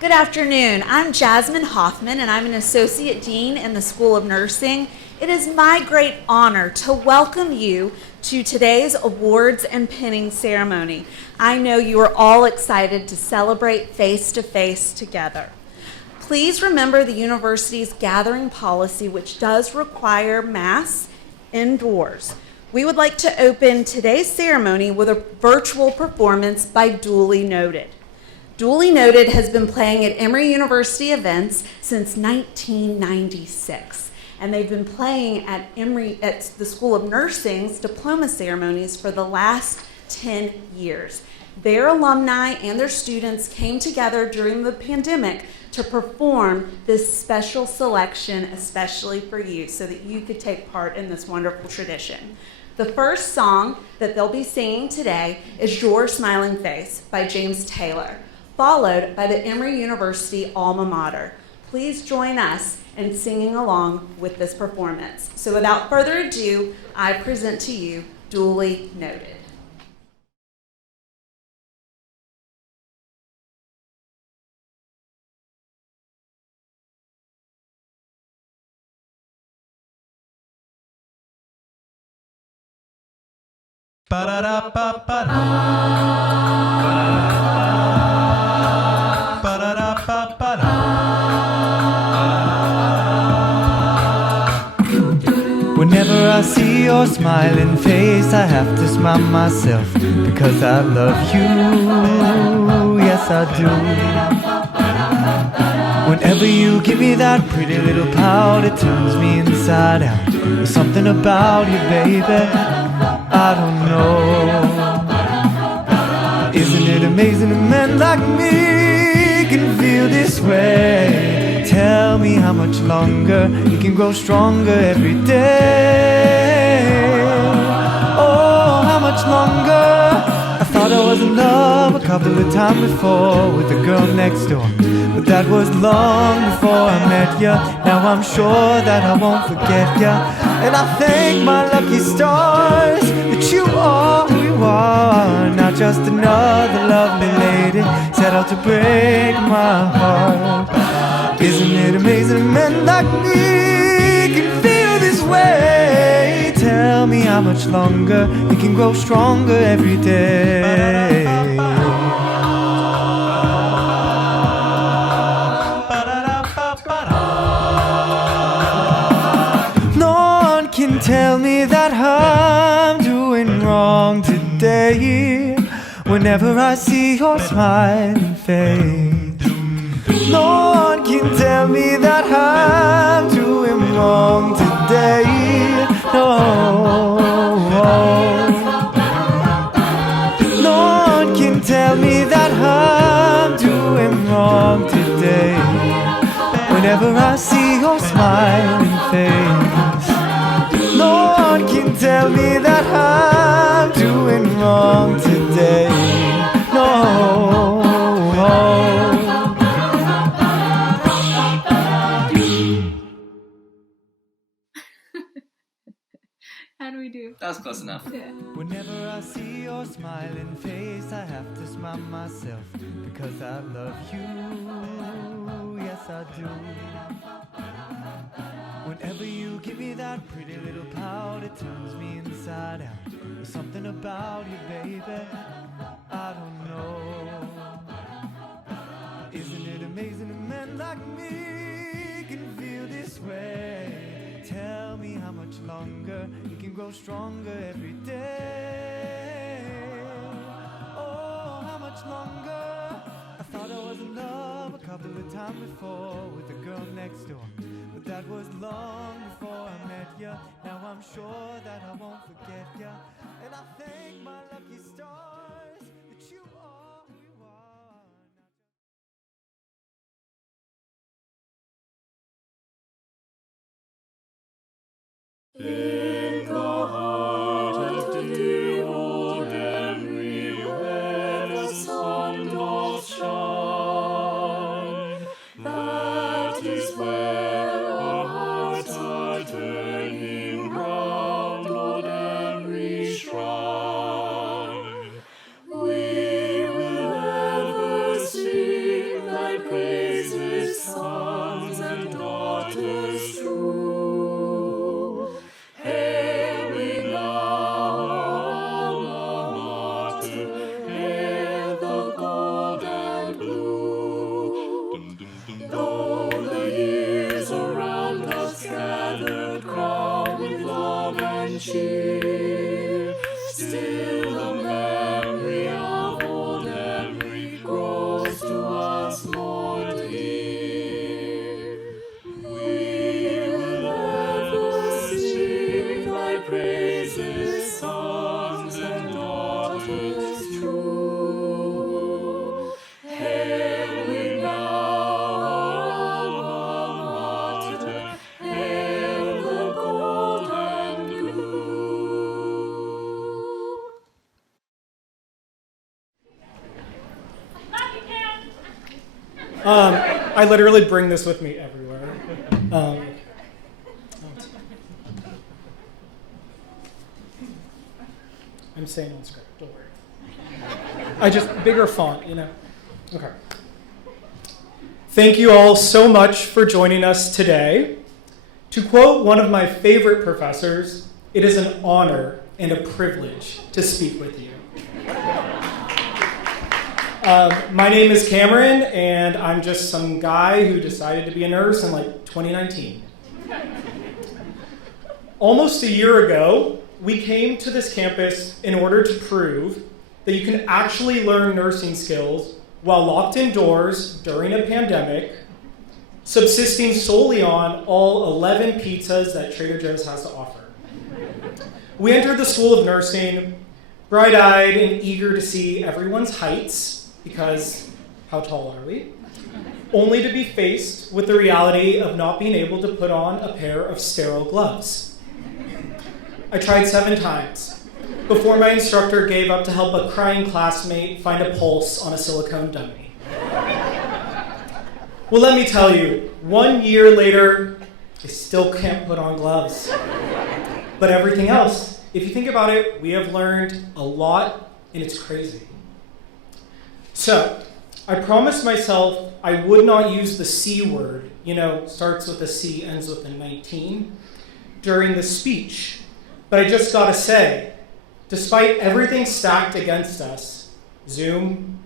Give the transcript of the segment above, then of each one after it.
Good afternoon. I'm Jasmine Hoffman, and I'm an Associate Dean in the School of Nursing. It is my great honor to welcome you to today's awards and pinning ceremony. I know you are all excited to celebrate face-to-face together. Please remember the university's gathering policy, which does require masks indoors. We would like to open today's ceremony with a virtual performance by Duly Noted. Duly Noted has been playing at Emory University events since 1996, and they've been playing at the School of Nursing's diploma ceremonies for the last 10 years. Their alumni and their students came together during the pandemic to perform this special selection, especially for you, so that you could take part in this wonderful tradition. The first song that they'll be singing today is Your Smiling Face by James Taylor, followed by the Emory University alma mater. Please join us in singing along with this performance. So without further ado, I present to you Duly Noted. Whenever I see your smiling face, I have to smile myself because I love you, yes I do. Whenever you give me that pretty little pout, it turns me inside out. There's something about you, baby, I don't know. Isn't it amazing a man like me can feel this way? Tell me how much longer you can grow stronger every day. Oh, how much longer? I thought I was in love a couple of times before with the girl next door, but that was long before I met ya. Now I'm sure that I won't forget ya, and I thank my lucky stars that you are who you are. Not just another lovely lady set out to break my heart. Isn't it amazing a man like me can feel this way? Tell me how much longer you can grow stronger every day. No one can tell me that I'm doing wrong today. Whenever I see your smiling face, no one can tell me that I'm doing wrong today. No, no one can tell me that I'm doing wrong today. Whenever I see your smiling face, no one can tell me that I'm doing wrong today. No. How do we do? That was close enough. Yeah. Whenever I see your smiling face, I have to smile myself because I love you, yes I do. Whenever you give me that pretty little pout, it turns me inside out. There's something about you, baby, I don't know. Isn't it amazing a man like me can feel this way? Tell me how much longer you can grow stronger every day. Oh, how much longer? I thought I was in love a couple of times before with the girl next door, but that was long before I met ya. Now I'm sure that I won't forget ya, and I thank my lucky stars that you are who you are. In the heart of dear old Emory, where the sun doth shine, that is where our hearts are turning round old Emory's shrine. We will ever sing thy praise. I literally bring this with me everywhere. I'm saying on script, don't worry. Bigger font, you know. Okay. Thank you all so much for joining us today. To quote one of my favorite professors, it is an honor and a privilege to speak with you. My name is Cameron, and I'm just some guy who decided to be a nurse in like 2019. Almost a year ago, we came to this campus in order to prove that you can actually learn nursing skills while locked indoors during a pandemic, subsisting solely on all 11 pizzas that Trader Joe's has to offer. We entered the School of Nursing bright-eyed and eager to see everyone's heights, because how tall are we? Only to be faced with the reality of not being able to put on a pair of sterile gloves. I tried 7 times before my instructor gave up to help a crying classmate find a pulse on a silicone dummy. Well, let me tell you, 1 year later, I still can't put on gloves. But everything else, if you think about it, we have learned a lot, and it's crazy. So, I promised myself I would not use the C word, starts with a C, ends with a 19, during the speech. But I just gotta say, despite everything stacked against us, Zoom,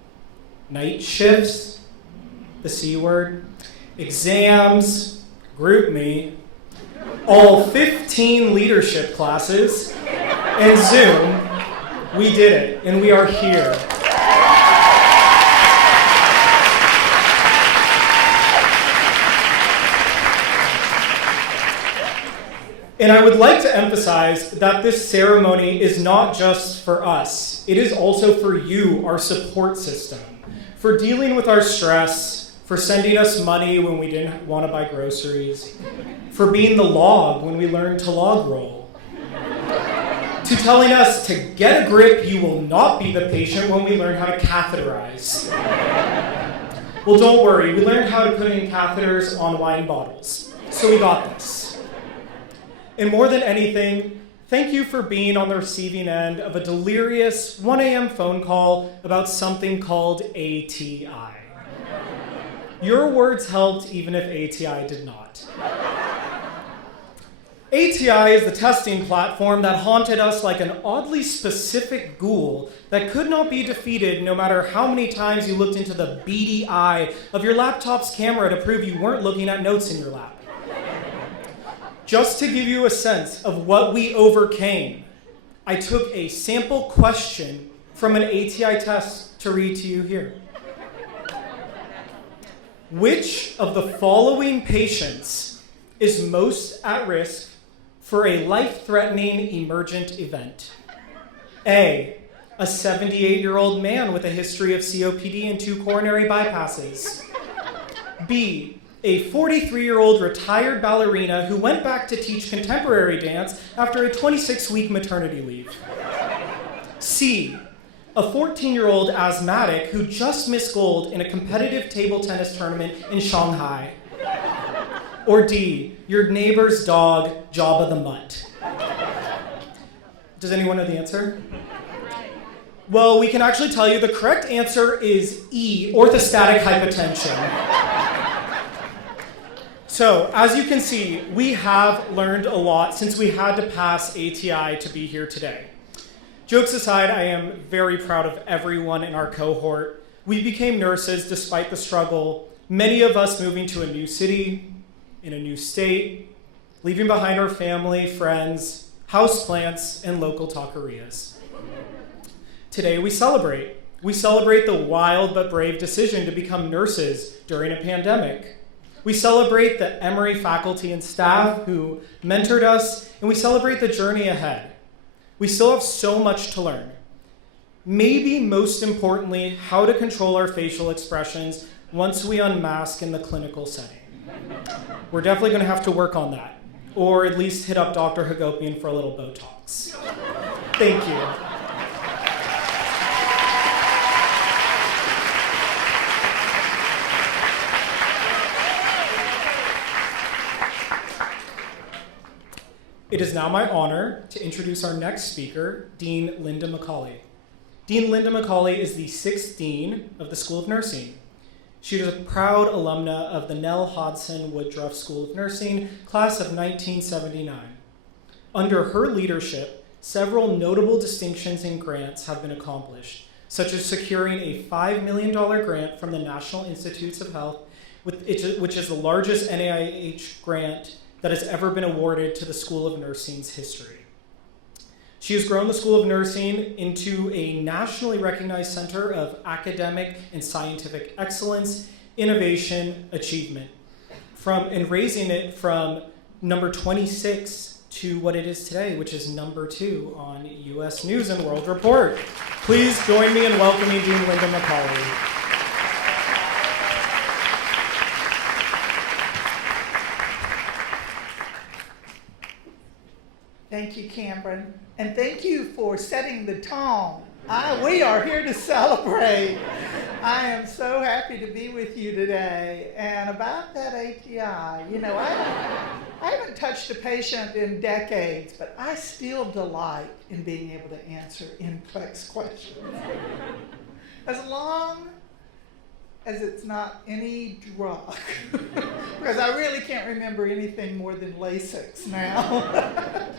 night shifts, the C word, exams, group me, all 15 leadership classes, and Zoom, we did it, and we are here. And I would like to emphasize that this ceremony is not just for us. It is also for you, our support system, for dealing with our stress, for sending us money when we didn't want to buy groceries, for being the log when we learned to log roll, to telling us to get a grip, you will not be the patient when we learn how to catheterize. Well, don't worry, we learned how to put in catheters on wine bottles, so we got this. And more than anything, thank you for being on the receiving end of a delirious 1 a.m. phone call about something called ATI. Your words helped even if ATI did not. ATI is the testing platform that haunted us like an oddly specific ghoul that could not be defeated no matter how many times you looked into the beady eye of your laptop's camera to prove you weren't looking at notes in your lap. Just to give you a sense of what we overcame, I took a sample question from an ATI test to read to you here. Which of the following patients is most at risk for a life-threatening emergent event? A, a 78-year-old man with a history of COPD and 2 coronary bypasses. B, a 43-year-old retired ballerina who went back to teach contemporary dance after a 26-week maternity leave. C, a 14-year-old asthmatic who just missed gold in a competitive table tennis tournament in Shanghai. Or D, your neighbor's dog, Jabba the Mutt. Does anyone know the answer? Well, we can actually tell you the correct answer is E, orthostatic hypotension. So, as you can see, we have learned a lot since we had to pass ATI to be here today. Jokes aside, I am very proud of everyone in our cohort. We became nurses despite the struggle, many of us moving to a new city, in a new state, leaving behind our family, friends, houseplants, and local taquerias. Today we celebrate. We celebrate the wild but brave decision to become nurses during a pandemic. We celebrate the Emory faculty and staff who mentored us, and we celebrate the journey ahead. We still have so much to learn. Maybe most importantly, how to control our facial expressions once we unmask in the clinical setting. We're definitely going to have to work on that, or at least hit up Dr. Hagopian for a little Botox. Thank you. It is now my honor to introduce our next speaker, Dean Linda McCauley. Dean Linda McCauley is the 6th Dean of the School of Nursing. She is a proud alumna of the Nell Hodson Woodruff School of Nursing, class of 1979. Under her leadership, several notable distinctions and grants have been accomplished, such as securing a $5 million grant from the National Institutes of Health, which is the largest NIH grant that has ever been awarded to the School of Nursing's history. She has grown the School of Nursing into a nationally recognized center of academic and scientific excellence, innovation, achievement, and raising it from number 26 to what it is today, which is number 2 on U.S. News and World Report. Please join me in welcoming Dean Linda McCauley. Thank you, Cameron, and thank you for setting the tone. We are here to celebrate. I am so happy to be with you today. And about that ATI, I haven't touched a patient in decades, but I still delight in being able to answer complex questions. As long as it's not any drug, because I really can't remember anything more than Lasix now.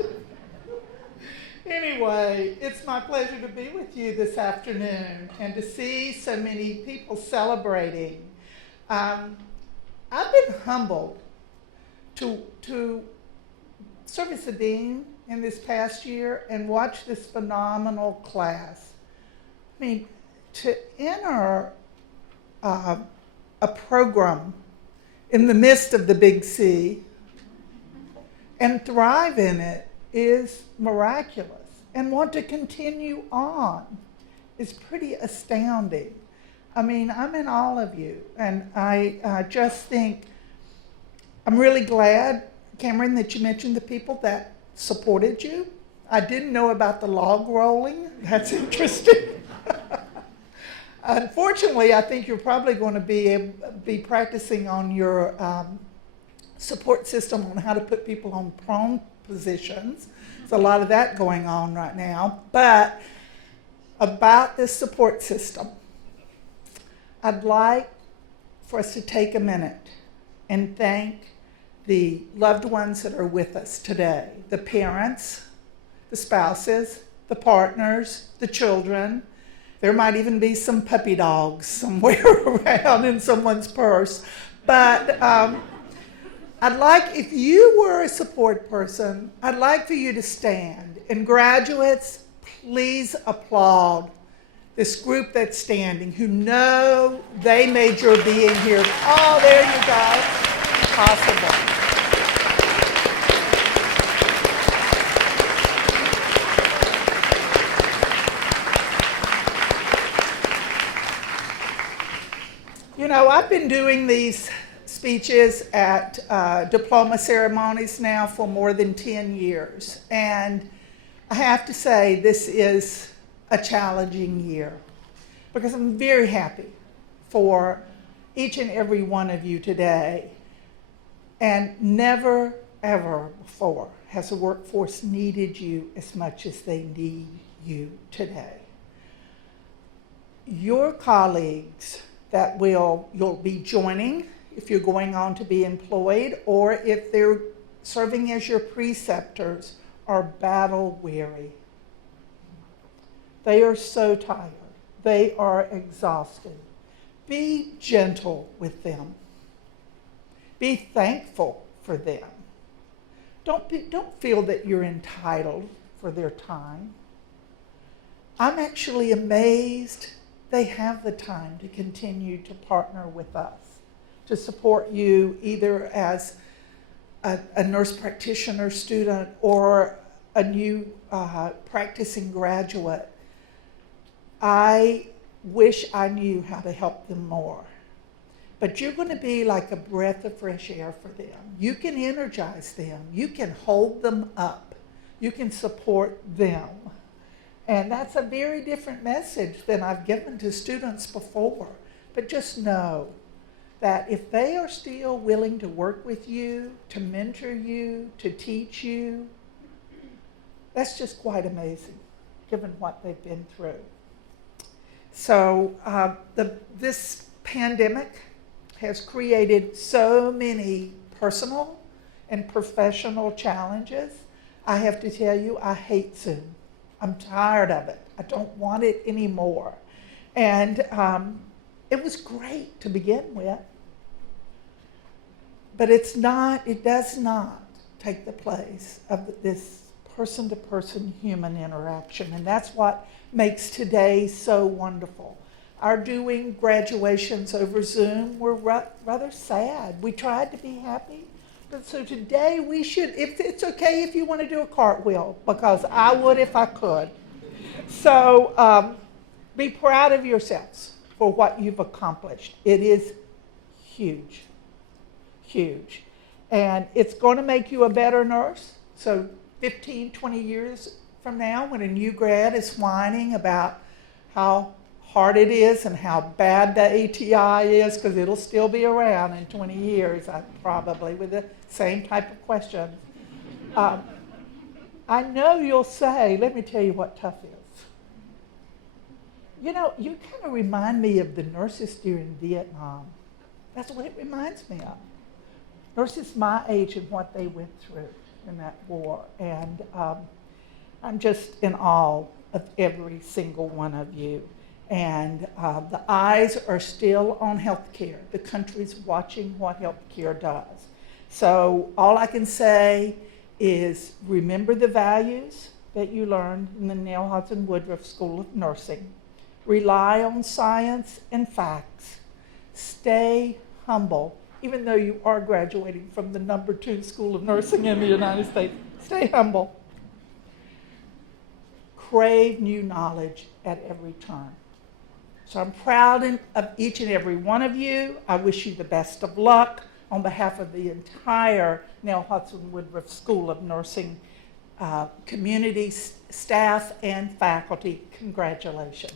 Anyway, it's my pleasure to be with you this afternoon and to see so many people celebrating. I've been humbled to serve as a dean in this past year and watch this phenomenal class. I mean, to enter a program in the midst of the big C and thrive in it is miraculous, and want to continue on is pretty astounding. I mean, I'm in all of you, and I just think I'm really glad, Cameron, that you mentioned the people that supported you. I didn't know about the log rolling. That's interesting. Unfortunately, I think you're probably going to be practicing on your support system on how to put people on prone positions. There's a lot of that going on right now. But about this support system, I'd like for us to take a minute and thank the loved ones that are with us today, the parents, the spouses, the partners, the children. There might even be some puppy dogs somewhere around in someone's purse. But I'd like, if you were a support person, I'd like for you to stand. And graduates, please applaud this group that's standing, who know they made your being here. Oh, there you go. Possible. I've been doing these speeches at diploma ceremonies now for more than 10 years. And I have to say, this is a challenging year because I'm very happy for each and every one of you today. And never, ever before has the workforce needed you as much as they need you today. Your colleagues that you'll be joining if you're going on to be employed, or if they're serving as your preceptors, are battle weary. They are so tired. They are exhausted. Be gentle with them. Be thankful for them. Don't feel that you're entitled for their time. I'm actually amazed they have the time to continue to partner with us, to support you either as a nurse practitioner student or a new practicing graduate. I wish I knew how to help them more. But you're going to be like a breath of fresh air for them. You can energize them. You can hold them up. You can support them. And that's a very different message than I've given to students before. But just know that if they are still willing to work with you, to mentor you, to teach you, That's just quite amazing, given what they've been through. So this pandemic has created so many personal and professional challenges. I have to tell you, I hate Zoom. I'm tired of it. I don't want it anymore. And it was great to begin with, but it does not take the place of this person-to-person human interaction, and that's what makes today so wonderful. Our doing graduations over Zoom were rather sad. We tried to be happy, but so today we should, if it's okay if you want to do a cartwheel, because I would if I could. So be proud of yourselves for what you've accomplished. It is huge, huge. And it's going to make you a better nurse. So 15, 20 years from now, when a new grad is whining about how hard it is and how bad the ATI is, because it'll still be around in 20 years, probably, with the same type of questions. I know you'll say, let me tell you what tough is. You know, you kind of remind me of the nurses during Vietnam. That's what it reminds me of. Nurses my age and what they went through in that war. And I'm just in awe of every single one of you. And the eyes are still on healthcare. The country's watching what healthcare does. So all I can say is remember the values that you learned in the Neil Hudson Woodruff School of Nursing. Rely on science and facts. Stay humble. Even though you are graduating from the #2 School of Nursing in the United States, stay humble. Crave new knowledge at every turn. So I'm proud of each and every one of you. I wish you the best of luck on behalf of the entire Neil Hudson Woodruff School of Nursing community, staff, and faculty. Congratulations.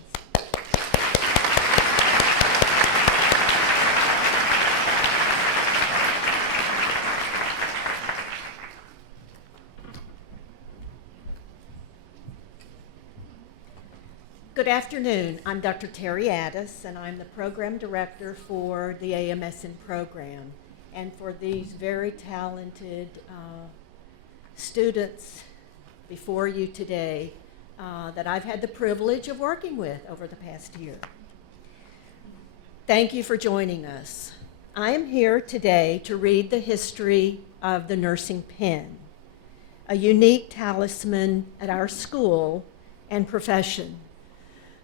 Good afternoon. I'm Dr. Terry Addis, and I'm the program director for the AMSN program. And for these very talented students before you today that I've had the privilege of working with over the past year. Thank you for joining us. I am here today to read the history of the nursing pen, a unique talisman at our school and profession.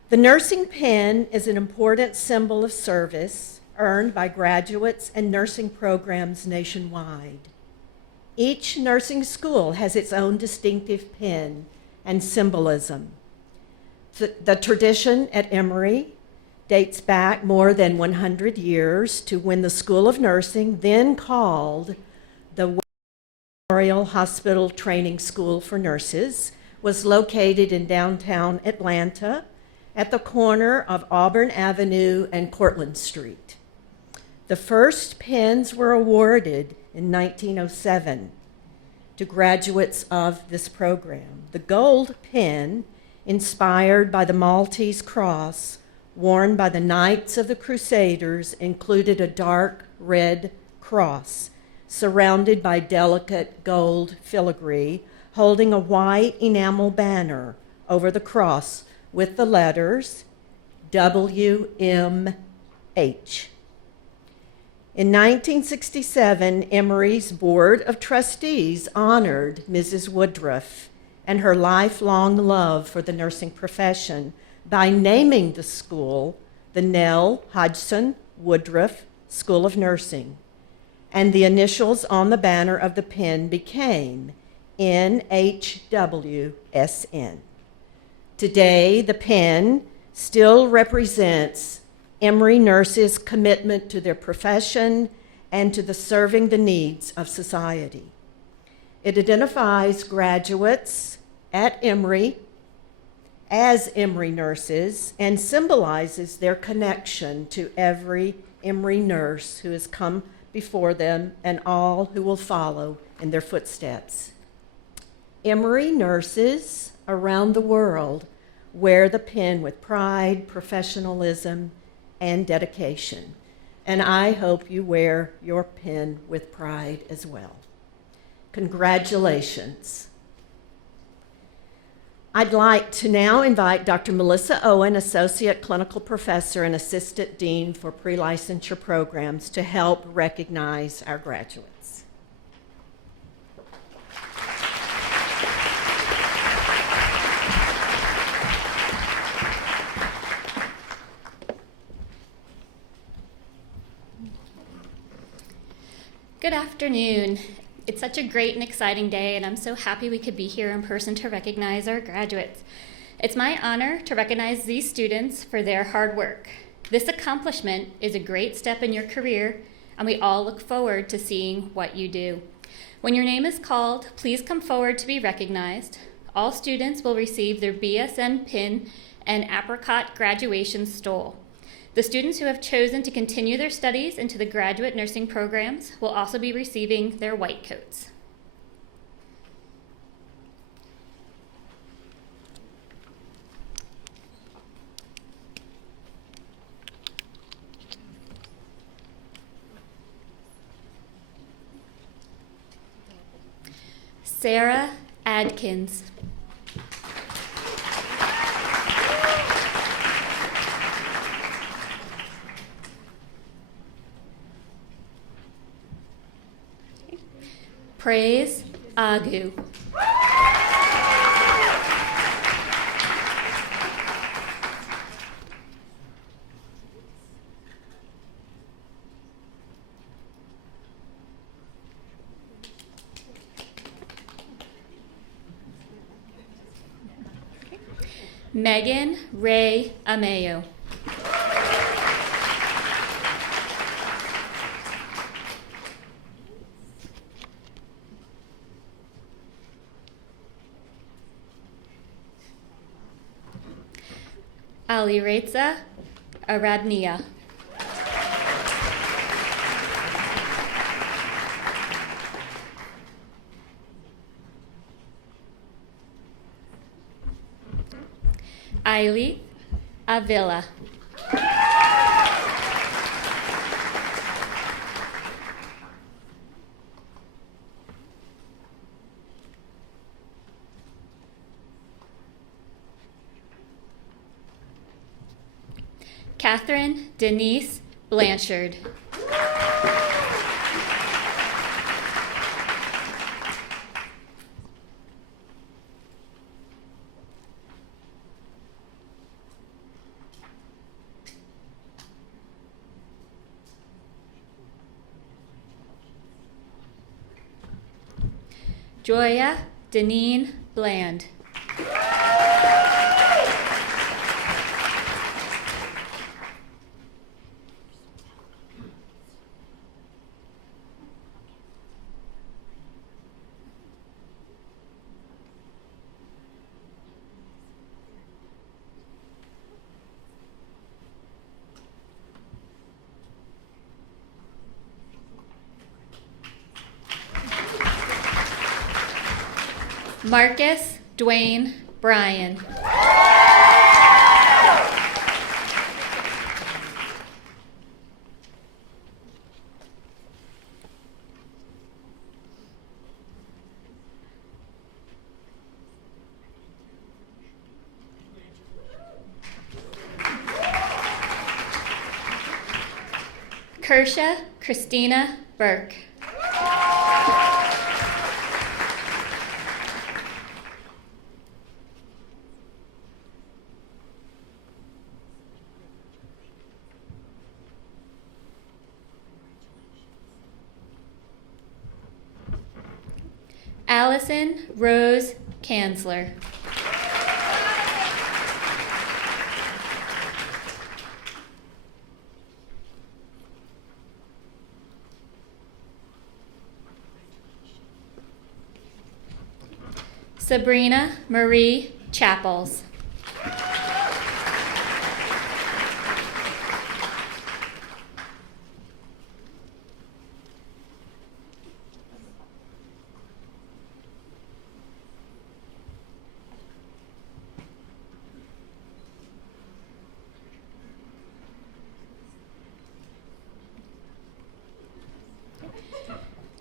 The nursing pen is an important symbol of service earned by graduates and nursing programs nationwide. Each nursing school has its own distinctive pen and symbolism. The tradition at Emory dates back more than 100 years to when the School of Nursing, then called the Memorial Hospital Training School for Nurses, was located in downtown Atlanta at the corner of Auburn Avenue and Cortlandt Street. The first pens were awarded in 1907 to graduates of this program. The gold pen, inspired by the Maltese cross worn by the Knights of the Crusaders, included a dark red cross surrounded by delicate gold filigree, holding a white enamel banner over the cross with the letters WMH. In 1967, Emory's Board of Trustees honored Mrs. Woodruff and her lifelong love for the nursing profession by naming the school the Nell Hodgson Woodruff School of Nursing, and the initials on the banner of the pen became NHWSN. Today, the pen still represents Emory nurses' commitment to their profession and to the serving the needs of society. It identifies graduates at Emory as Emory nurses and symbolizes their connection to every Emory nurse who has come before them and all who will follow in their footsteps. Emory nurses around the world wear the pin with pride, professionalism, and dedication. And I hope you wear your pin with pride as well. Congratulations. I'd like to now invite Dr. Melissa Owen, Associate Clinical Professor and Assistant Dean for Pre-Licensure Programs, to help recognize our graduates. Good afternoon. It's such a great and exciting day, and I'm so happy we could be here in person to recognize our graduates. It's my honor to recognize these students for their hard work. This accomplishment is a great step in your career, and we all look forward to seeing what you do. When your name is called, please come forward to be recognized. All students will receive their BSN pin and apricot graduation stole. The students who have chosen to continue their studies into the graduate nursing programs will also be receiving their white coats. Sarah Adkins. Praise Agu. Megan Ray Amayo. Alireza Arabnia. Ailey Avila. Catherine Denise Blanchard. Joya Deneen Bland. Marcus Dwayne Bryan. Kersha Christina Burke. Allison Rose Kanzler. Sabrina Marie Chapples.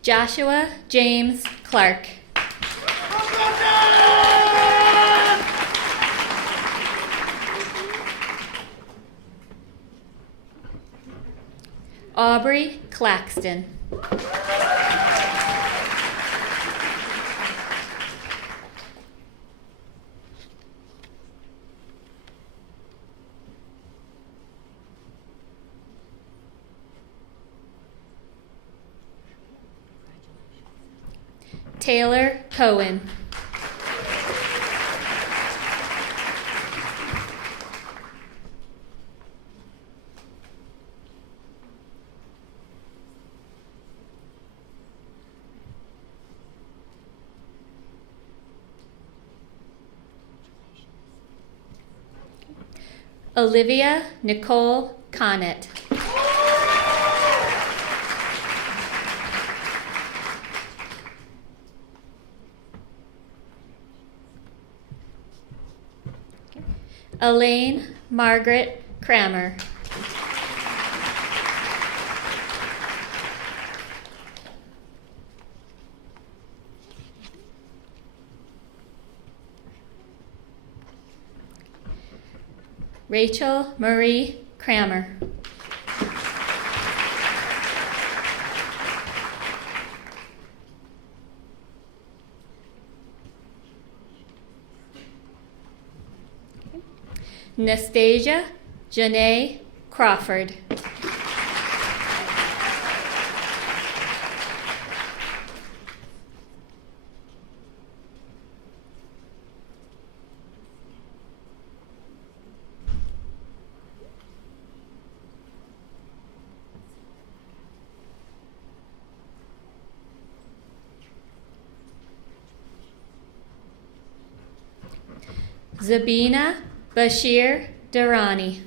Joshua James Clark. Aubrey Claxton. Taylor Cohen. Olivia Nicole Connett. Elaine Margaret Kramer. Rachel Marie Kramer. Nastasia Janae Crawford. Zabina Bashir Durrani.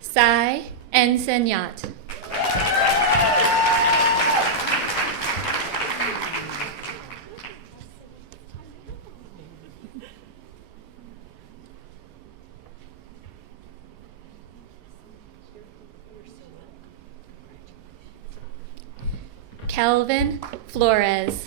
Sai Ensenyat. Kelvin Flores.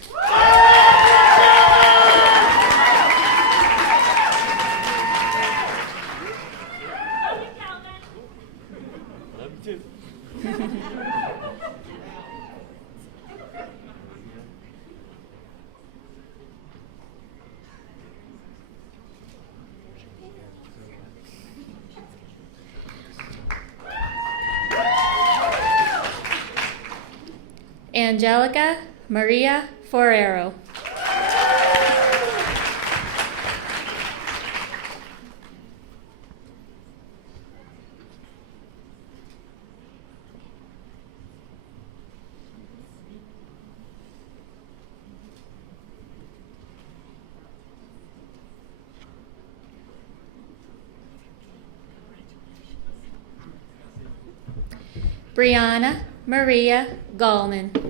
Angelica Maria Forero. Brianna Maria Gallman.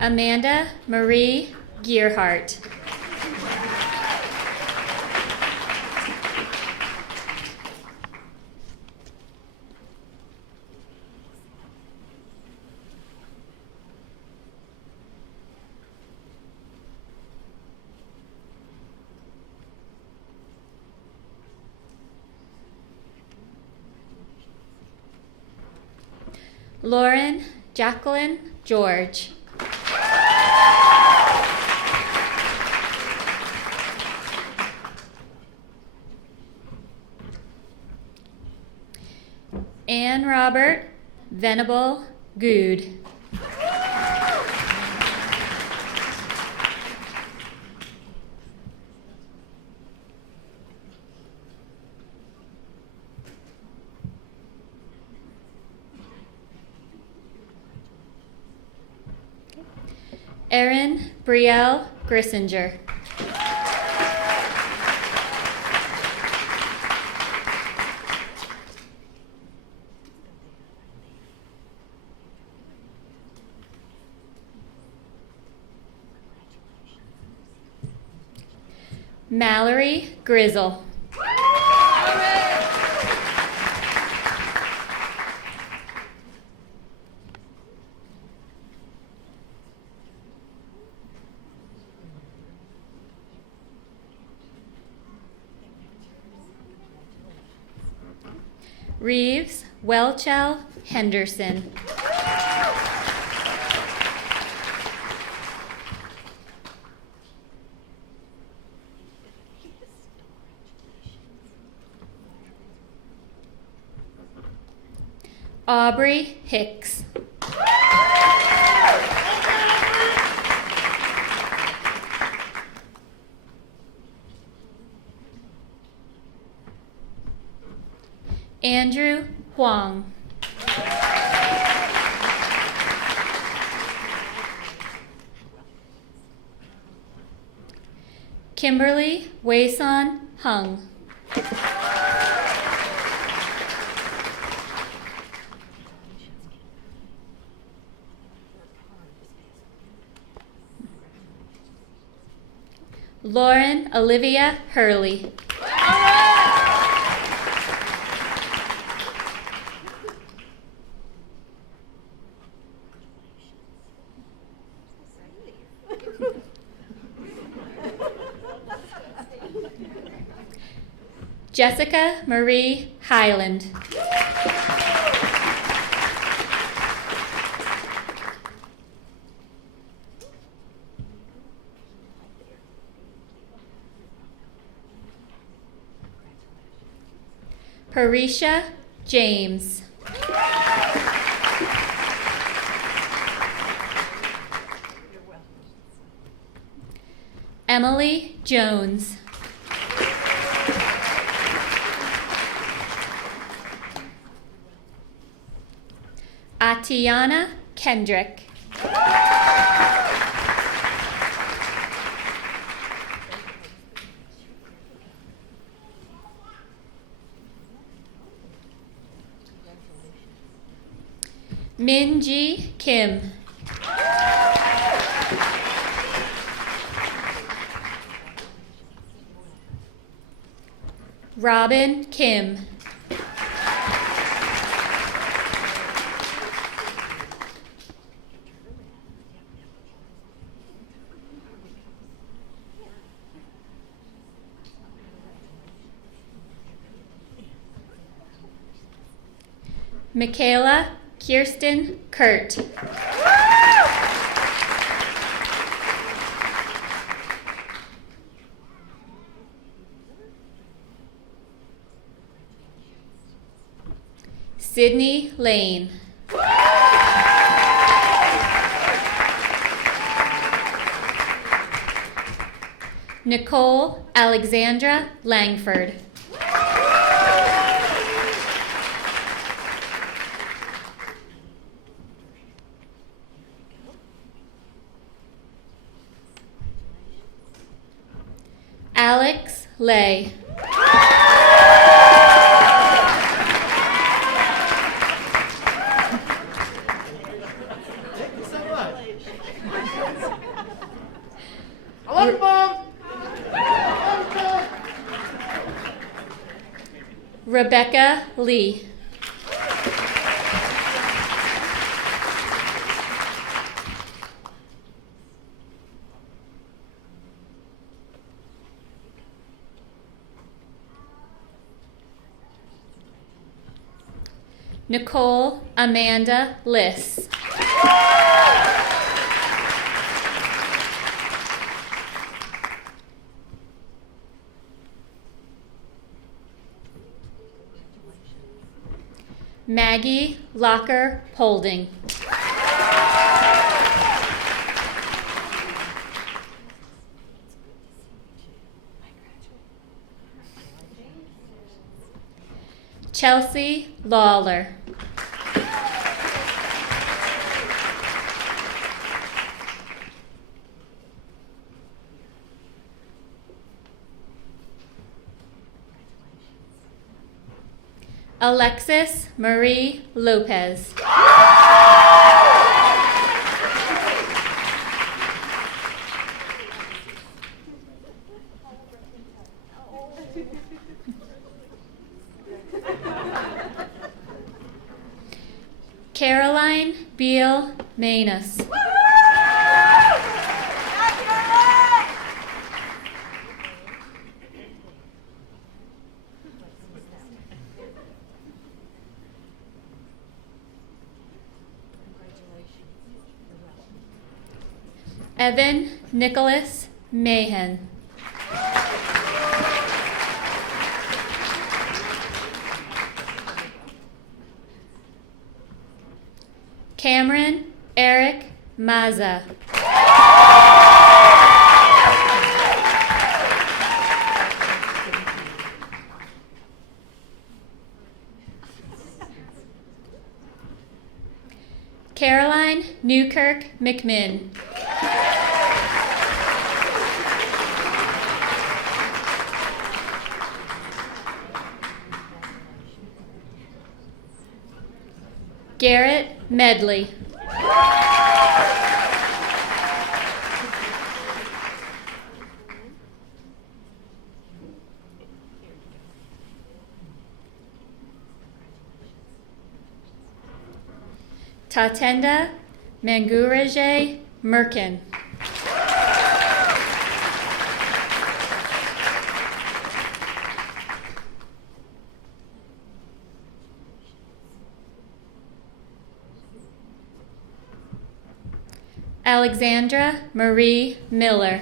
Amanda Marie Gearhart. Lauren Jacqueline George. Ann Robert Venable Good. Erin Brielle Grissinger. Mallory Grizzle. Reeves Welchel Henderson. Aubrey Hicks. Andrew Huang. Kimberly Wayson Hung. Lauren Olivia Hurley. Jessica Marie Highland. Parisha James. Emily Jones. Atiana Kendrick. Minji Kim. Robin Kim. Michaela Kirsten Kurt. Sydney Lane. Nicole Alexandra Langford. Alex Lay. Rebecca Lee. Nicole Amanda Liss. Maggie Locker Holding. Chelsea Lawler. Alexis Marie Lopez. Caroline Beal Manus. Evan Nicholas Mahan. Cameron Eric Maza. Caroline Newkirk McMinn. Garrett Medley. Tatenda Manguraje Merkin. Alexandra Marie Miller.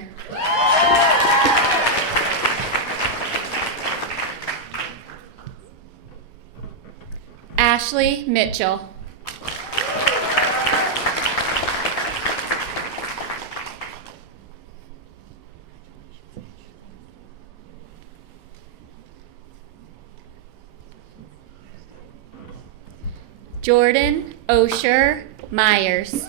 Ashley Mitchell. Jordan Osher Myers.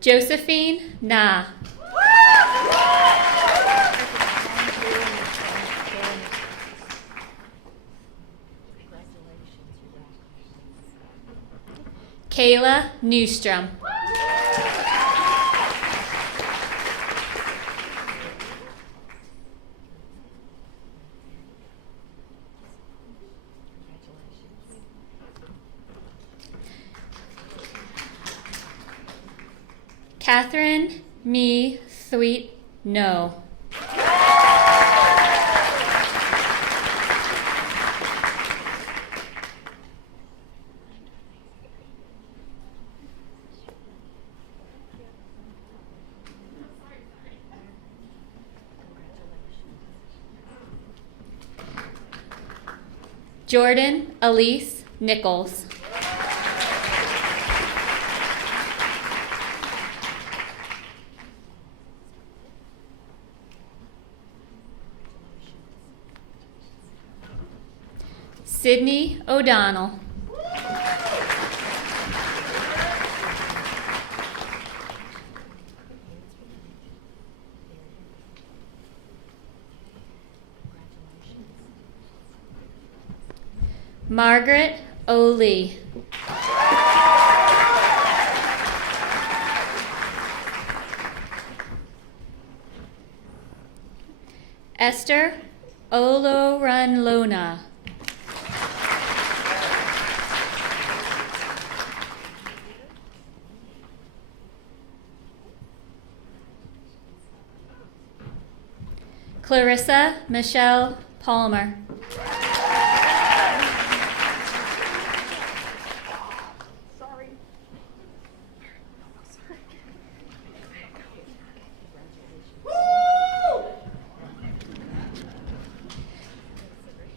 Josephine Na. Kayla Newstrom. Catherine Me Thweet No. Jordan Elise Nichols. Sydney O'Donnell. Margaret O'Lee. Esther Oloranlona. Clarissa Michelle Palmer.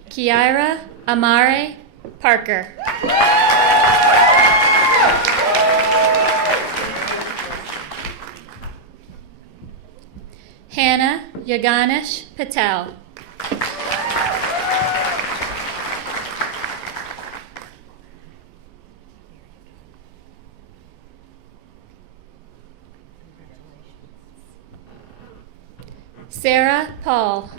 Kiara Amare Parker. Hannah Yaganesh Patel. Sarah Paul.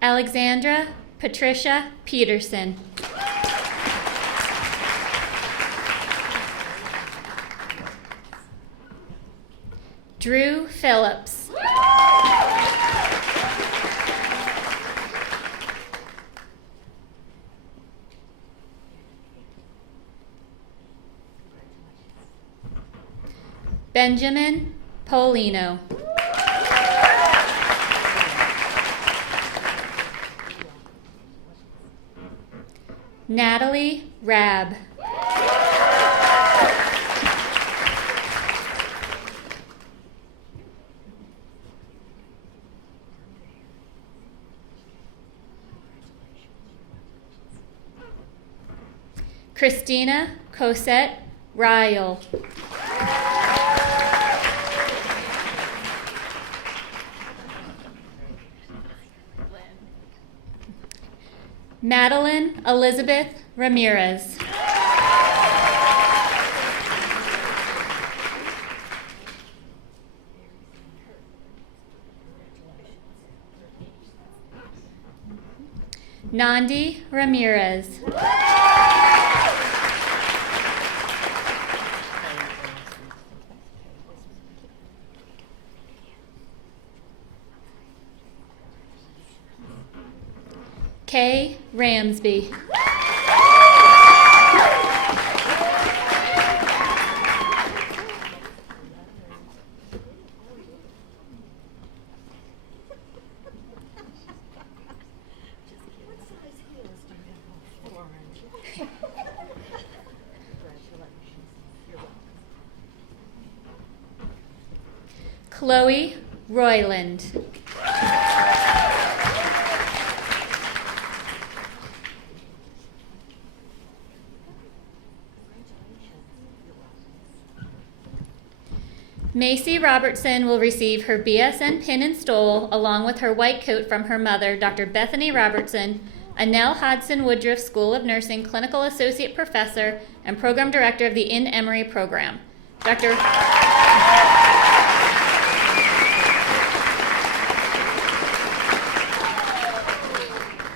Alexandra Patricia Peterson. Drew Phillips. Benjamin Polino. Natalie Rabb. Christina Cosette Ryle. Madeline Elizabeth Ramirez. Nandi Ramirez. Kay Ramsby. Chloe Royland. Macy Robertson will receive her BSN pin and stole along with her white coat from her mother, Dr. Bethany Robertson, a Nell Hodson Woodruff School of Nursing Clinical Associate Professor and Program Director of the Emory Program.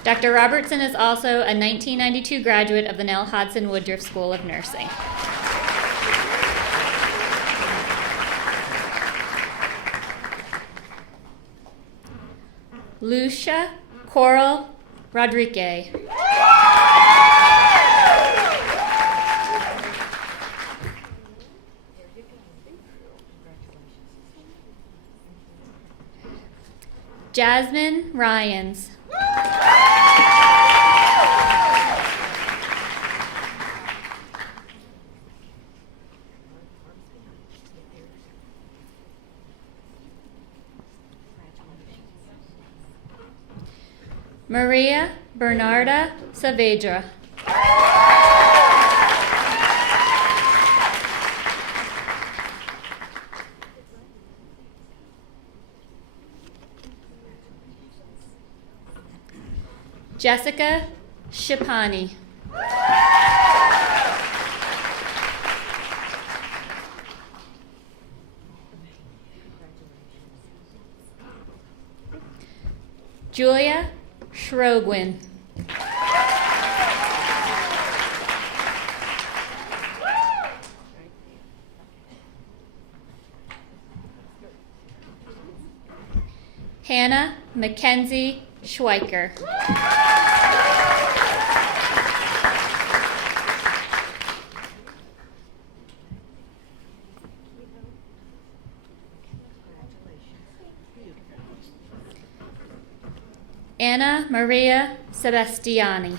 Dr. Robertson is also a 1992 graduate of the Nell Hodson Woodruff School of Nursing. Lucia Coral Rodriguez. Jasmine Ryans. Maria Bernarda Saavedra. Jessica Shipani. Julia Schrogwin. Hannah Mackenzie Schweiker. Anna Maria Sebastiani.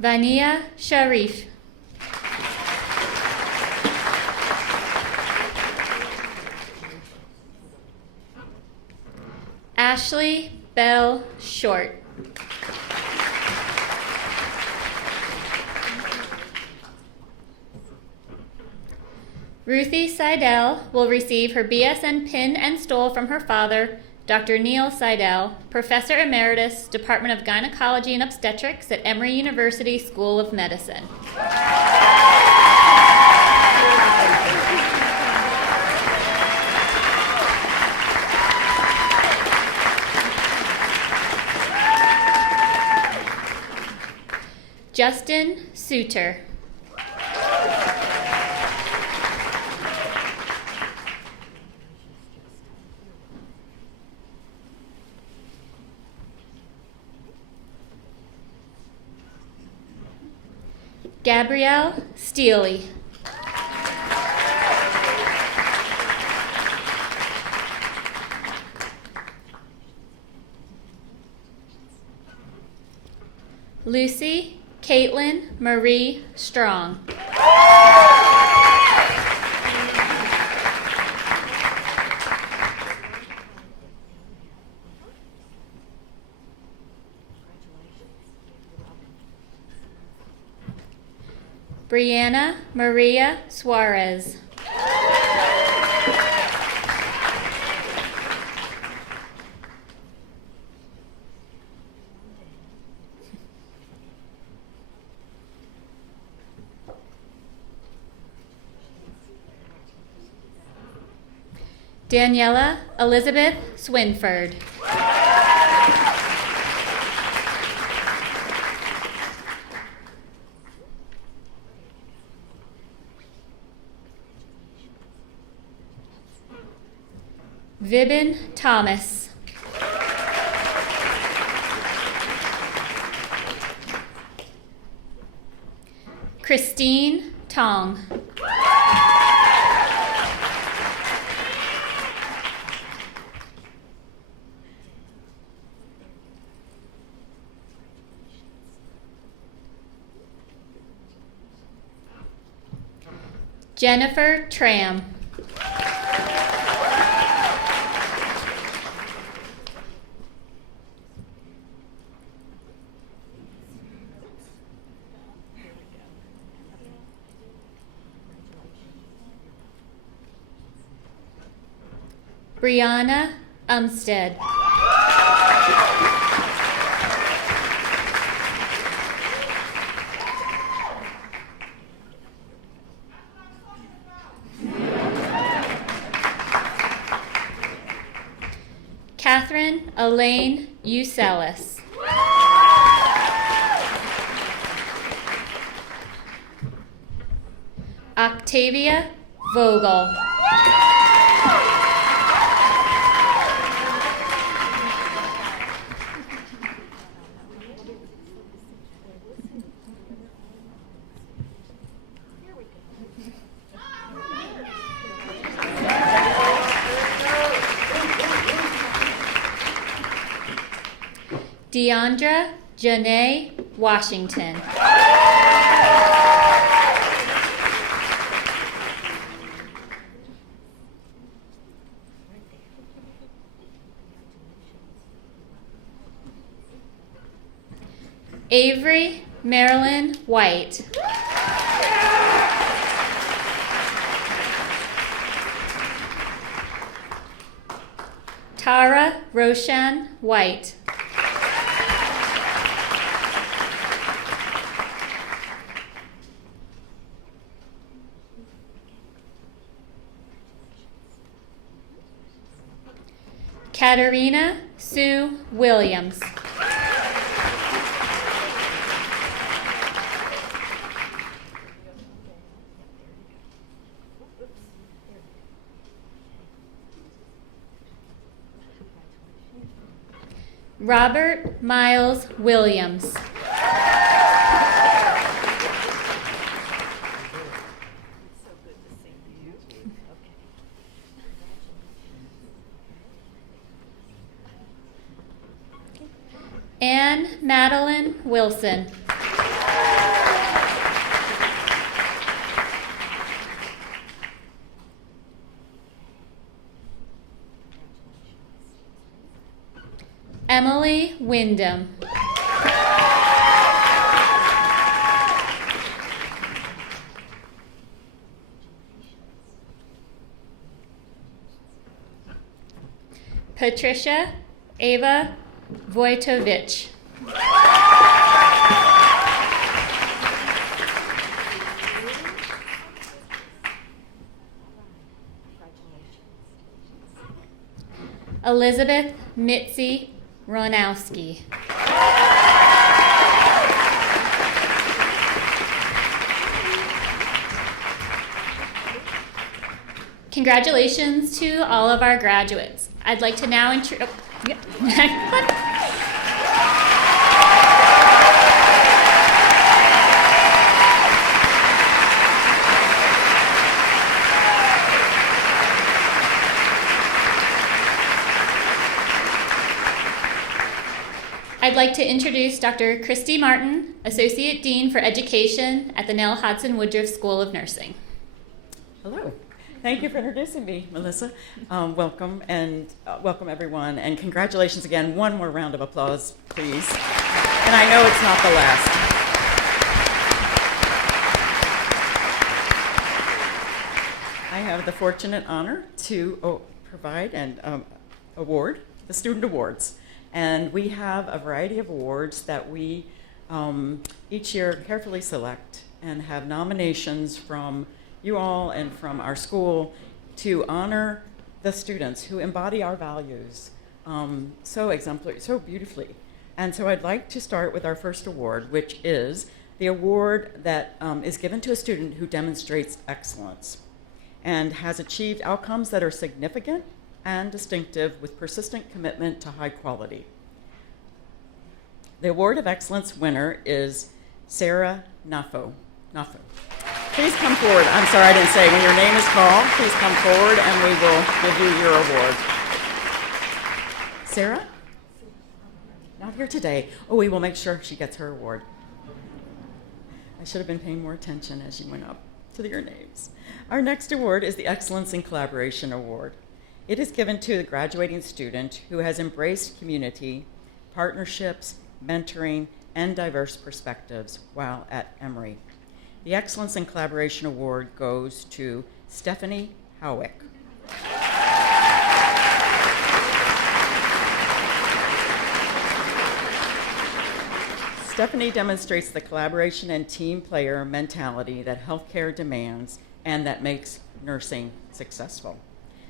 Vania Sharif. Ashley Bell Short. Ruthie Seidel will receive her BSN pin and stole from her father, Dr. Neil Seidel, Professor Emeritus, Department of Gynecology and Obstetrics at Emory University School of Medicine. Justin Suter. Gabrielle Steely. Lucy Caitlin Marie Strong. Brianna Maria Suarez. Daniela Elizabeth Swinford. Vibin Thomas. Christine Tong. Jennifer Tram. Brianna Umstead. Catherine Elaine Uselis. Octavia Vogel. Deandra Janae Washington. Avery Marilyn White. Tara Roshan White. Katerina Sue Williams. Robert Miles Williams. Anne Madeline Wilson. Emily Wyndham. Patricia Ava Vojtovich. Elizabeth Mitzi Ronowski. Congratulations to all of our graduates. I'd like to now I'd like to introduce Dr. Christy Martin, Associate Dean for Education at the Nell Hodson Woodruff School of Nursing. Hello. Thank you for introducing me, Melissa. Welcome, and welcome everyone, and congratulations again. One more round of applause, please. And I know it's not the last. I have the fortunate honor to provide and award the student awards. And we have a variety of awards that we each year carefully select and have nominations from you all and from our school to honor the students who embody our values so exemplary, so beautifully. And so I'd like to start with our first award, which is the award that is given to a student who demonstrates excellence and has achieved outcomes that are significant and distinctive with persistent commitment to high quality. The Award of Excellence winner is Sarah Nafo. Please come forward. I'm sorry I didn't say. When your name is called, please come forward and we will give you your award. Sarah? Not here today. Oh, we will make sure she gets her award. I should have been paying more attention as you went up to your names. Our next award is the Excellence in Collaboration Award. It is given to the graduating student who has embraced community, partnerships, mentoring, and diverse perspectives while at Emory. The Excellence in Collaboration Award goes to Stephanie Howick. Stephanie demonstrates the collaboration and team player mentality that healthcare demands and that makes nursing successful.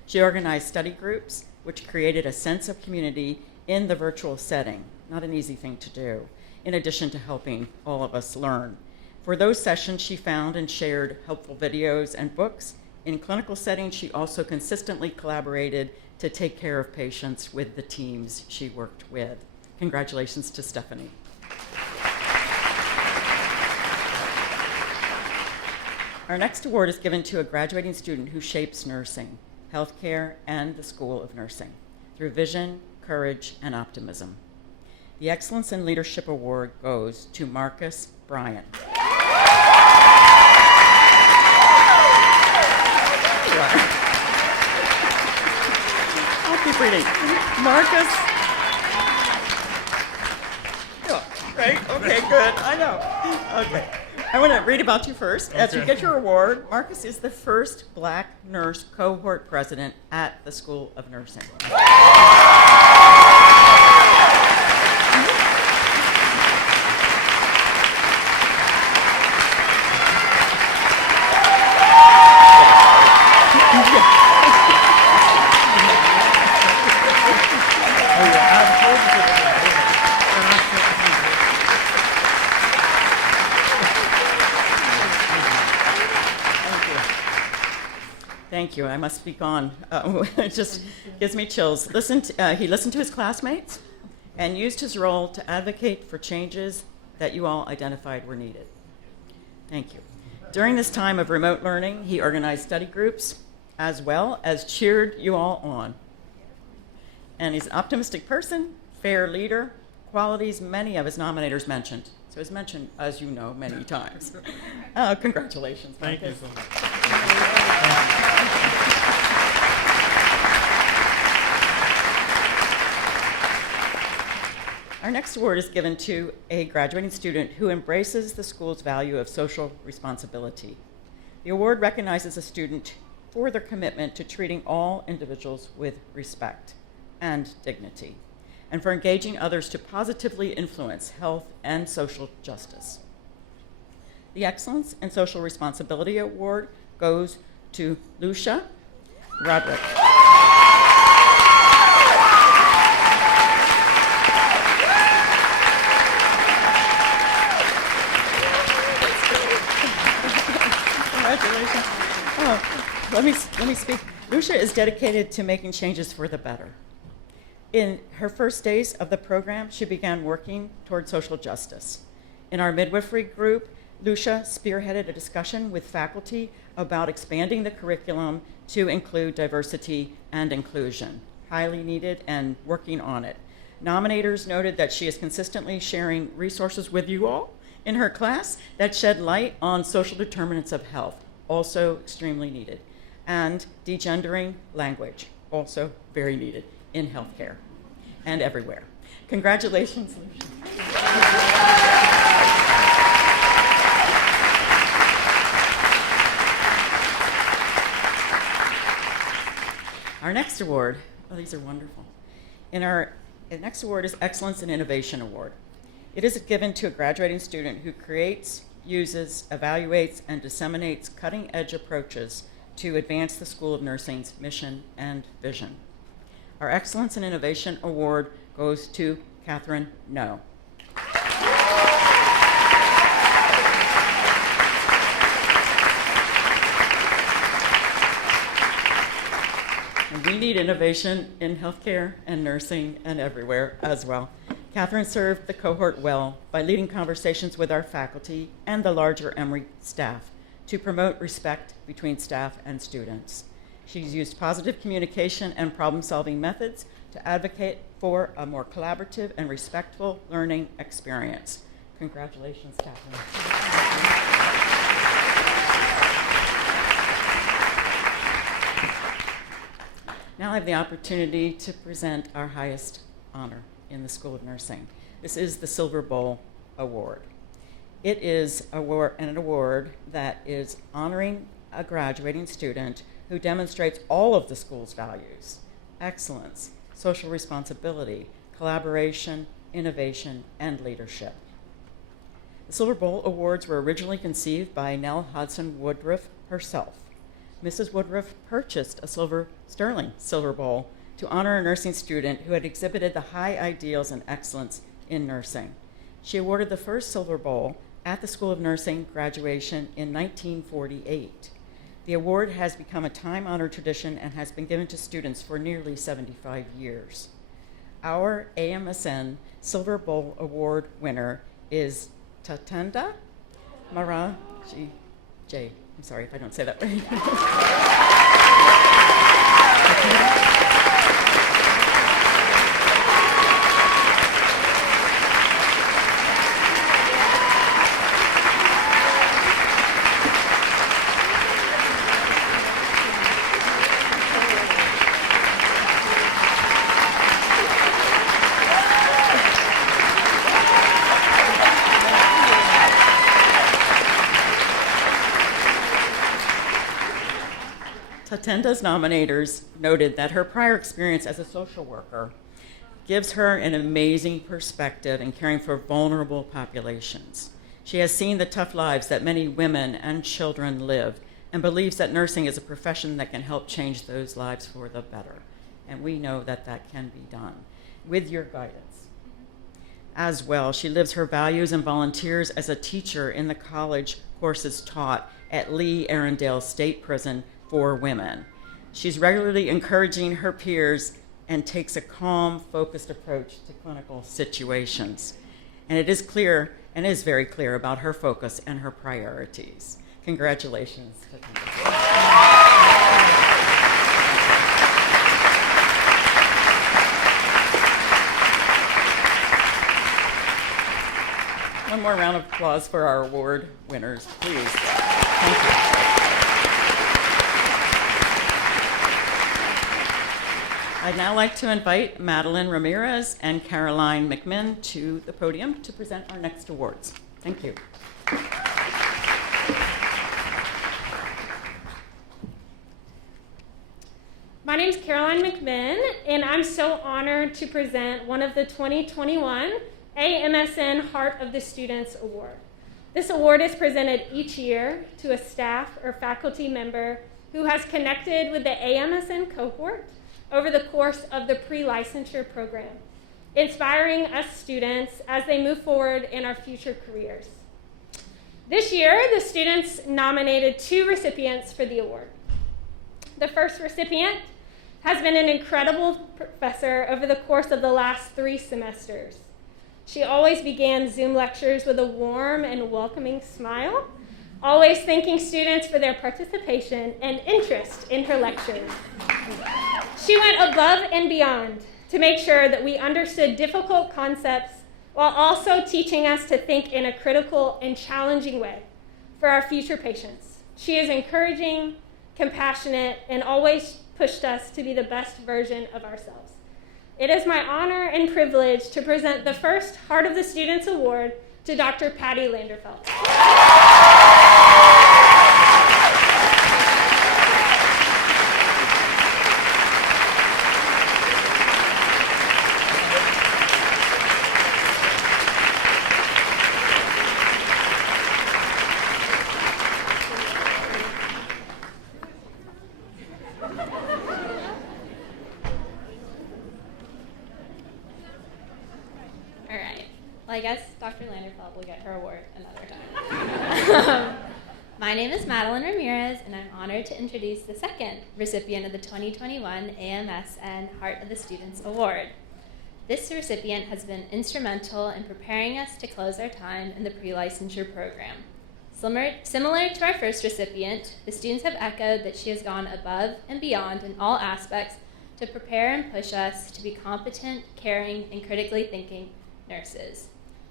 She organized study groups, which created a sense of community in the virtual setting, not an easy thing to do, in addition to helping all of us learn. For those sessions, she found and shared helpful videos and books. In clinical settings, she also consistently collaborated to take care of patients with the teams she worked with. Congratulations to Stephanie. Our next award is given to a graduating student who shapes nursing, healthcare, and the School of Nursing through vision, courage, and optimism. The Excellence in Leadership Award goes to Marcus Bryant. I'll keep reading. Marcus. Oh, right? Okay, good. I know. Okay. I want to read about you first. As you get your award, Marcus is the first Black nurse cohort president at the School of Nursing. Thank you. I must speak on. It just gives me chills. He listened to his classmates and used his role to advocate for changes that you all identified were needed. Thank you. During this time of remote learning, he organized study groups as well as cheered you all on. And he's an optimistic person, fair leader, qualities many of his nominators mentioned. So he's mentioned, as you know, many times. Congratulations, Marcus. Thank you so much. Our next award is given to a graduating student who embraces the school's value of social responsibility. The award recognizes a student for their commitment to treating all individuals with respect and dignity, and for engaging others to positively influence health and social justice. The Excellence in Social Responsibility Award goes to Lucia Roderick. Congratulations. Oh, let me speak. Lucia is dedicated to making changes for the better. In her first days of the program, she began working toward social justice. In our midwifery group, Lucia spearheaded a discussion with faculty about expanding the curriculum to include diversity and inclusion. Highly needed and working on it. Nominators noted that she is consistently sharing resources with you all in her class that shed light on social determinants of health, also extremely needed. And degendering language, also very needed in healthcare and everywhere. Congratulations, Lucia. Our next award, oh, these are wonderful. The next award is Excellence in Innovation Award. It is given to a graduating student who creates, uses, evaluates, and disseminates cutting-edge approaches to advance the School of Nursing's mission and vision. Our Excellence in Innovation Award goes to Catherine No. And we need innovation in healthcare and nursing and everywhere as well. Catherine served the cohort well by leading conversations with our faculty and the larger Emory staff to promote respect between staff and students. She's used positive communication and problem-solving methods to advocate for a more collaborative and respectful learning experience. Congratulations, Catherine. Now I have the opportunity to present our highest honor in the School of Nursing. This is the Silver Bowl Award. It is an award that is honoring a graduating student who demonstrates all of the school's values: excellence, social responsibility, collaboration, innovation, and leadership. The Silver Bowl Awards were originally conceived by Nell Hudson Woodruff herself. Mrs. Woodruff purchased a sterling silver bowl to honor a nursing student who had exhibited the high ideals and excellence in nursing. She awarded the first silver bowl at the School of Nursing graduation in 1948. The award has become a time-honored tradition and has been given to students for nearly 75 years. Our AMSN Silver Bowl Award winner is Tatenda Maraji J. I'm sorry if I don't say that right. Tatenda's nominators noted that her prior experience as a social worker gives her an amazing perspective in caring for vulnerable populations. She has seen the tough lives that many women and children live and believes that nursing is a profession that can help change those lives for the better. And we know that that can be done with your guidance. As well, she lives her values and volunteers as a teacher in the college courses taught at Lee Arundel State Prison for Women. She's regularly encouraging her peers and takes a calm, focused approach to clinical situations. And it is clear, and is very clear about her focus and her priorities. Congratulations. One more round of applause for our award winners, please. Thank you. I'd now like to invite Madeline Ramirez and Caroline McMinn to the podium to present our next awards. Thank you. My name is Caroline McMinn, and I'm so honored to present one of the 2021 AMSN Heart of the Students Award. This award is presented each year to a staff or faculty member who has connected with the AMSN cohort over the course of the pre-licensure program, inspiring us students as they move forward in our future careers. This year, the students nominated 2 recipients for the award. The first recipient has been an incredible professor over the course of the last 3 semesters. She always began Zoom lectures with a warm and welcoming smile, always thanking students for their participation and interest in her lectures. She went above and beyond to make sure that we understood difficult concepts while also teaching us to think in a critical and challenging way for our future patients. She is encouraging, compassionate, and always pushed us to be the best version of ourselves. It is my honor and privilege to present the first Heart of the Students Award to Dr. Patty Landerfeld. Well, I guess Dr. Landerfeld will get her award another time. My name is Madeline Ramirez, and I'm honored to introduce the second recipient of the 2021 AMSN Heart of the Students Award. This recipient has been instrumental in preparing us to close our time in the pre-licensure program. Similar to our first recipient, the students have echoed that she has gone above and beyond in all aspects to prepare and push us to be competent, caring, and critically thinking nurses.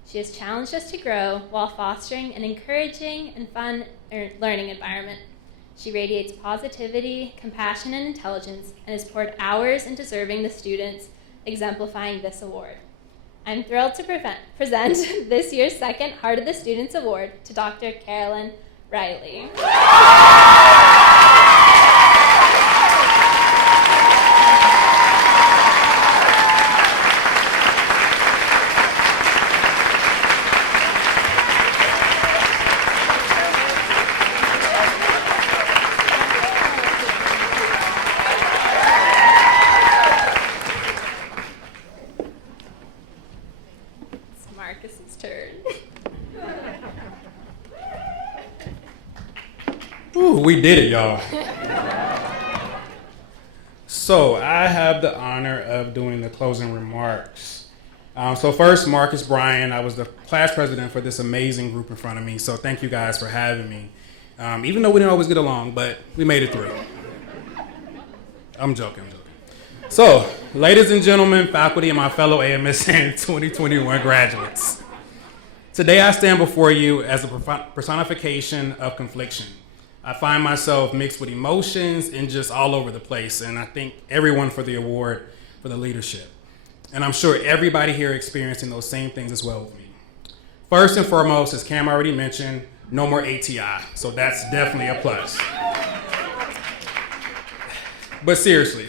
She has challenged us to grow while fostering an encouraging and fun learning environment. She radiates positivity, compassion, and intelligence, and has poured hours into serving the students, exemplifying this award. I'm thrilled to present this year's second Heart of the Students Award to Dr. Carolyn Riley. Marcus's turn. Ooh, we did it, y'all. So I have the honor of doing the closing remarks. So first, Marcus Bryan, I was the class president for this amazing group in front of me, so thank you guys for having me. Even though we didn't always get along, but we made it through. I'm joking. So, ladies and gentlemen, faculty, and my fellow AMSN 2021 graduates. Today I stand before you as a personification of confliction. I find myself mixed with emotions and just all over the place, and I thank everyone for the award for the leadership. And I'm sure everybody here experiencing those same things as well with me. First and foremost, as Cam already mentioned, no more ATI, so that's definitely a plus. But seriously,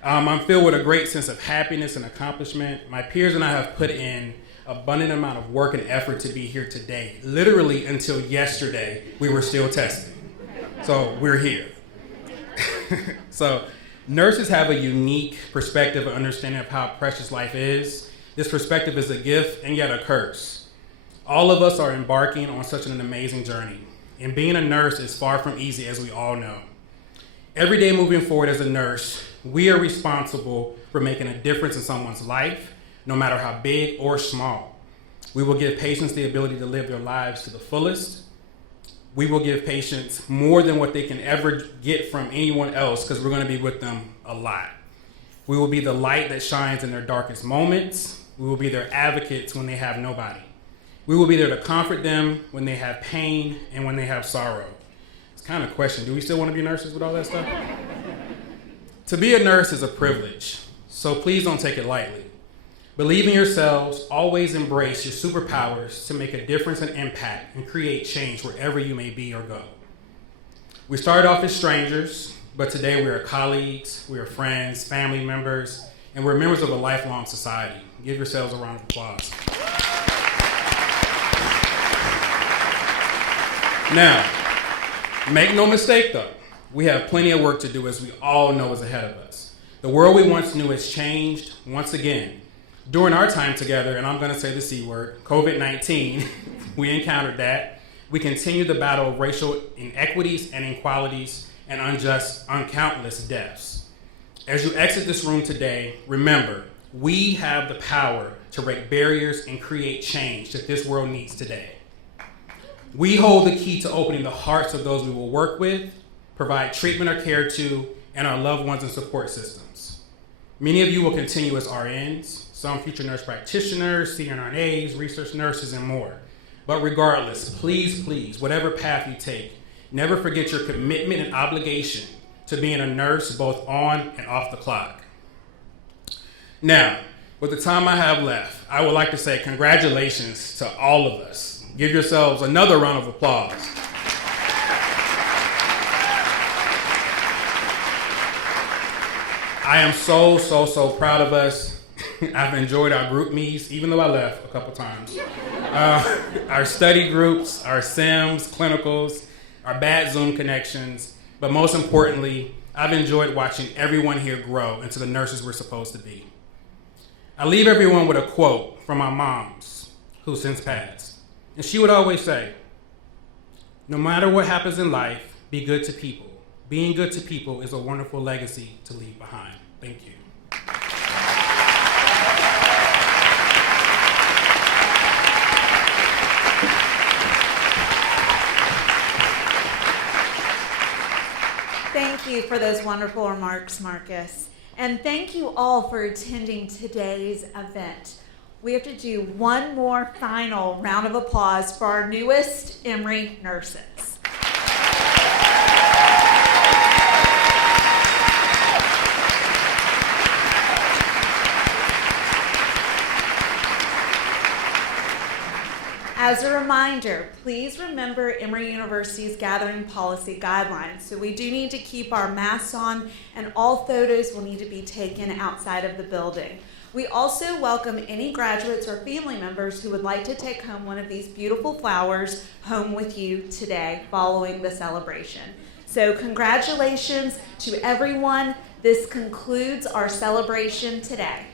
I'm filled with a great sense of happiness and accomplishment. My peers and I have put in abundant amount of work and effort to be here today. Literally until yesterday, we were still testing. So we're here. So nurses have a unique perspective and understanding of how precious life is. This perspective is a gift and yet a curse. All of us are embarking on such an amazing journey. And being a nurse is far from easy, as we all know. Every day moving forward as a nurse, we are responsible for making a difference in someone's life, no matter how big or small. We will give patients the ability to live their lives to the fullest. We will give patients more than what they can ever get from anyone else, because we're going to be with them a lot. We will be the light that shines in their darkest moments. We will be their advocates when they have nobody. We will be there to comfort them when they have pain and when they have sorrow. It's kind of a question. Do we still want to be nurses with all that stuff? To be a nurse is a privilege, so please don't take it lightly. Believe in yourselves, always embrace your superpowers to make a difference and impact and create change wherever you may be or go. We started off as strangers, but today we are colleagues, we are friends, family members, and we're members of a lifelong society. Give yourselves a round of applause. Now, make no mistake though, we have plenty of work to do, as we all know is ahead of us. The world we once knew has changed once again. During our time together, and I'm going to say the C word, COVID-19, we encountered that. We continue the battle of racial inequities and inequalities and countless deaths. As you exit this room today, remember, we have the power to break barriers and create change that this world needs today. We hold the key to opening the hearts of those we will work with, provide treatment or care to, and our loved ones and support systems. Many of you will continue as RNs, some future nurse practitioners, CRNAs, research nurses, and more. But regardless, please, please, whatever path you take, never forget your commitment and obligation to being a nurse both on and off the clock. Now, with the time I have left, I would like to say congratulations to all of us. Give yourselves another round of applause. I am so proud of us. I've enjoyed our group meets, even though I left a couple times. Our study groups, our SIMs, clinicals, our bad Zoom connections, but most importantly, I've enjoyed watching everyone here grow into the nurses we're supposed to be. I leave everyone with a quote from my mom's, who since passed. And she would always say, "No matter what happens in life, be good to people. Being good to people is a wonderful legacy to leave behind." Thank you. Thank you for those wonderful remarks, Marcus. And thank you all for attending today's event. We have to do one more final round of applause for our newest Emory nurses. As a reminder, please remember Emory University's gathering policy guidelines. So we do need to keep our masks on, and all photos will need to be taken outside of the building. We also welcome any graduates or family members who would like to take home one of these beautiful flowers home with you today following the celebration. So congratulations to everyone. This concludes our celebration today.